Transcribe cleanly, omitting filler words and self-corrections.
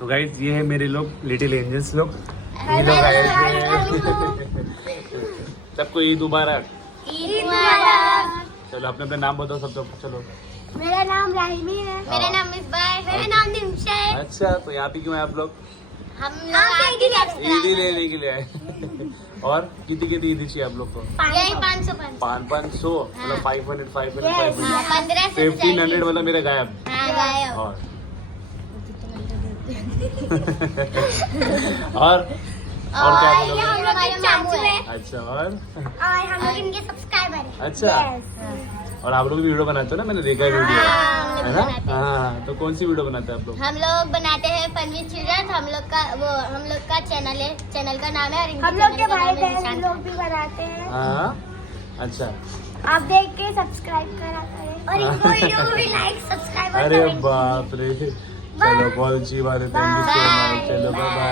तो गाइस ये है मेरे लोग लिटिल एंजल्स लोग, ये लोग आए थे। सबको ईद मुबारक। ईद मुबारक। चलो अपने अपने नाम बताओ सब लोग, चलो। मेरा नाम राहिमी है। मेरा नाम मिसबा है। मेरा नाम निमशा है। अच्छा, तो यहाँ पे क्यों है आप लोग? हम लोग ईदी लेने के लिए आए। और कितनी ईदी चाहिए आप लोग को? 500 500 मतलब 500 500 15 से 1500 मतलब मेरा गायब। गायब। और क्या बोलोगे? हम लोग के चाचू है अच्छा, और हम लोग इनके सब्सक्राइबर हैं। अच्छा, और आप लोग भी वीडियो बनाते हो ना, मैंने देखा है वीडियो, हाँ, है ना? हाँ, तो कौन सी वीडियो बनाते हैं आप लोग? हम लोग बनाते हैं फन विद चिल्ड्रन। हम लोग का चैनल है, चैनल का नाम है। और हम लोग के भाई बहन लोग भी बनाते हैं। हाँ, अच्छा। आप देख के सब्सक्राइब करा करें और इनको वीडियो को भी लाइक सब्सक्राइब अरे बाप रे, चलो बहुत अच्छी बात है, थैंक यू सो मच, चलो बाय बाय।